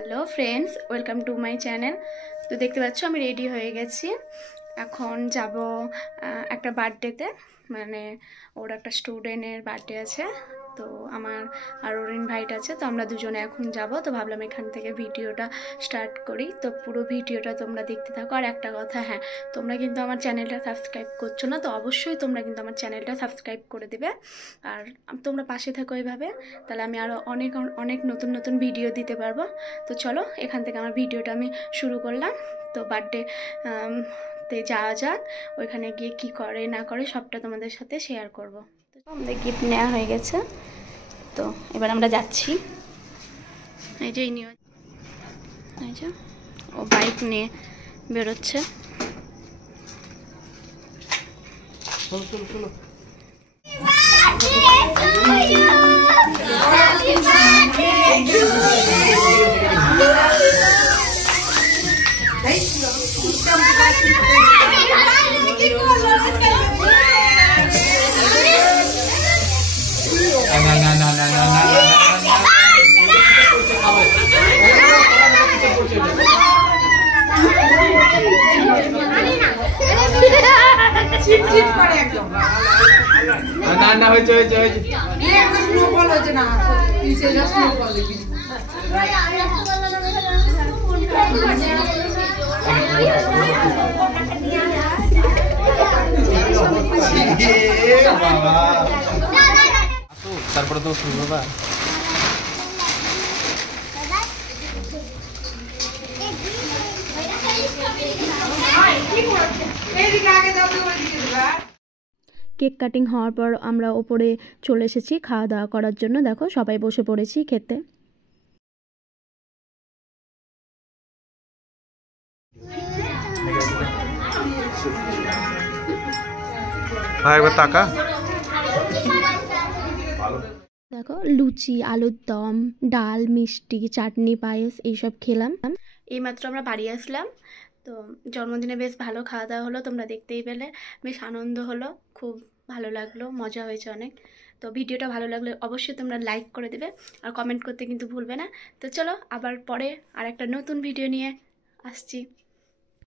Hello friends, welcome to my channel. তো দেখতে পাচ্ছ আমি রেডি হয়ে গেছি। এখন যাব একটা বার্থডেতে, মানে ওর একটা স্টুডেন্টের বার্থডে আছে। তো আমার আর ওর ইনভাইট আছে, তো আমরা দুজনে এখন যাব। তো ভাবলাম এখান থেকে ভিডিওটা স্টার্ট করি। তো পুরো ভিডিওটা তোমরা দেখতে থাকো। আর একটা কথা, হ্যাঁ, তোমরা কিন্তু আমার চ্যানেলটা সাবস্ক্রাইব করছো না, তো অবশ্যই তোমরা কিন্তু আমার চ্যানেলটা সাবস্ক্রাইব করে দেবে। আর তোমরা পাশে থাকো এইভাবে, তাহলে আমি আরও অনেক অনেক নতুন নতুন ভিডিও দিতে পারবো। তো চলো এখান থেকে আমার ভিডিওটা আমি শুরু করলাম। তো বার্থডে তে যাওয়া যাক, ওইখানে গিয়ে কি করে না করে সবটা তোমাদের সাথে শেয়ার করব। তো আমাদের গিফট নেওয়া হয়ে গেছে, তো এবার আমরা যাচ্ছি। এই যে এই যে ও বাইক নিয়ে বেরোচ্ছে। না হয়েছে স্নোবল হয়েছে না, স্নোবল তারপরে তো শুরু হবে। কেক কাটিং হওয়ার পর আমরা ওপরে চলে এসেছি খাওয়া দাওয়া করার জন্য। দেখো সবাই বসে পড়েছি খেতে। দেখো লুচি, আলুর দম, ডাল, মিষ্টি, চাটনি, পায়েস এইসব খেলাম। এইমাত্র আমরা বাড়ি আসলাম। তো জন্মদিনে বেশ ভালো খাওয়া দাওয়া হলো, তোমরা দেখতেই পেলে। বেশ আনন্দ হলো, খুব ভালো লাগলো, মজা হয়েছে অনেক। তো ভিডিওটা ভালো লাগলে অবশ্যই তোমরা লাইক করে দেবে আর কমেন্ট করতে কিন্তু ভুলবে না। তো চলো আবার পরে আর একটা নতুন ভিডিও নিয়ে আসছি।